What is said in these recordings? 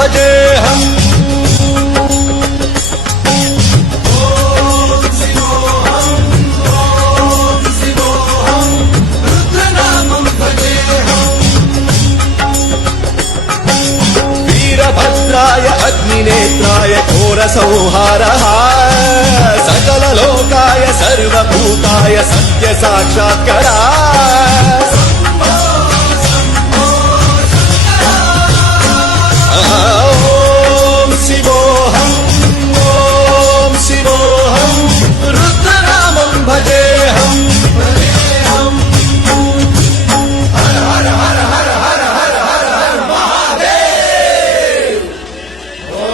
भजेऽहम् वीरभद्राय अग्निनेत्राय घोरसंहारः सकललोकाय सर्वभूताय सत्यसाक्षात्करा ॐ शिवोऽहम् ॐ शिवोऽहम् रुद्रनामं भजेऽहम् हर हर हर हर हर हर हर हर महादेव ॐ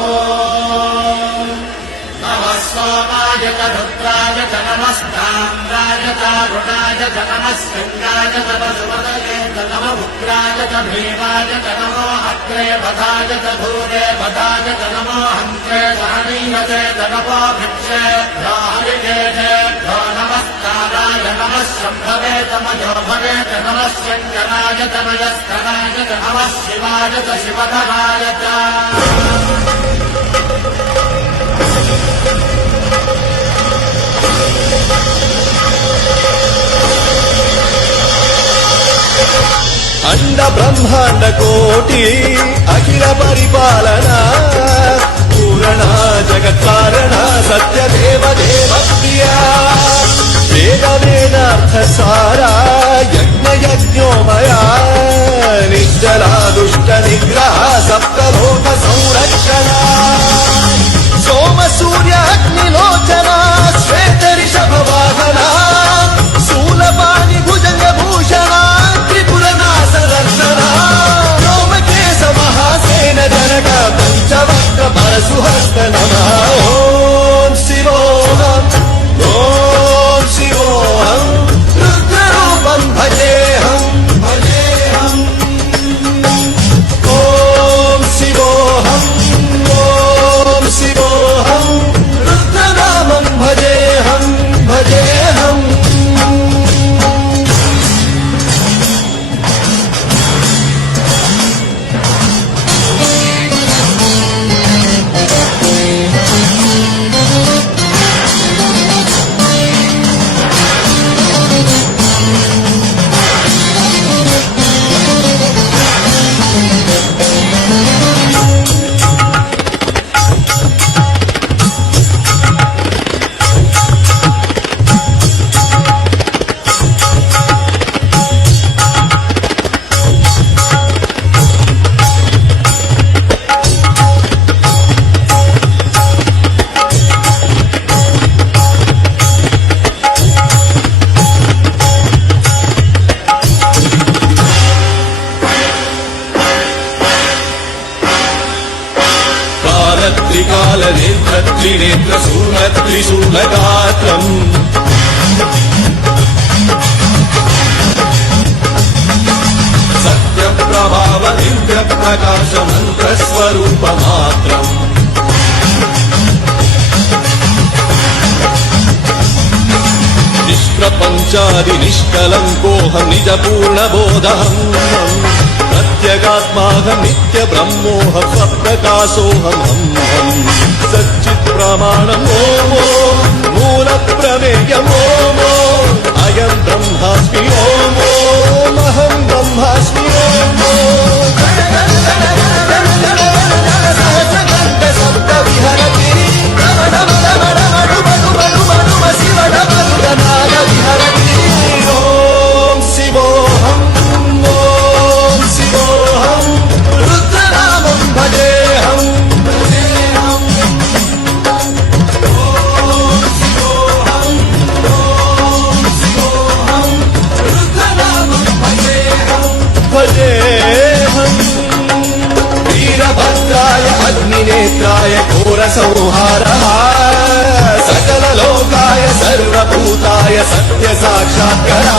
नमः सोमाय च रुद्राय च नमस्ताम्राय च रुणाय च नमः सिंहाय च वसुमतये च नमः उग्राय च भीमाय च नमो अग्रे वधाय च धूरे वधाय च नमो हन्त्रे सहनीयते च नमो भिक्षेभ्यो हरिकेशेभ्यो नमस्काराय नमः शम्भवे च मयोभवे च नमः शङ्कराय च मयस्कराय च नमः शिवाय च शिवधराय च अंड ब्रह्मांड कोटि अखिल परिपालना पूरणा जगत्कारणा सत्य देव देव प्रिया वेद वेदार्थ सारा यज्ञ यज्ञोमया निश्चला दुष्ट निग्रह सप्तलोक संरक्षणा सोम सूर्य अग्निलोचना श्वेत ऋषभ वाहना शूलपाणि भुजंग भूषणा व्योमकेश महासेन जनक पंचवक्त्र परशुहस्त नमः ॐ शिवोऽहम् ॐ शिवोऽहम् रुद्ररूपं भजेऽहम् भजेऽहम् ॐ शिवोऽहम् ॐ शिवोऽहम् रुद्रनामं भजेऽहम् भजेऽहम् त्रिनेत्र त्रिशूलगात्रम् सत्यप्रभाव दिव्य प्रकाश मन्त्रस्वरूपमात्रम् निष्प्रपञ्चादि निष्कलङ्कोऽहं निजपूर्णबोधहम् प्रत्यगात्माहं नित्य ब्रह्मोऽहं स्वप्रकाशोऽहं सच्चित् प्रमाणम् ॐ मूलप्रमेयम् ॐ अयं ब्रह्मास्मि ॐ अहं ब्रह्मास्मि वीरभद्राय अग्निनेत्राय घोरसंहारः सकललोकाय सर्वभूताय सत्यसाक्षात्करा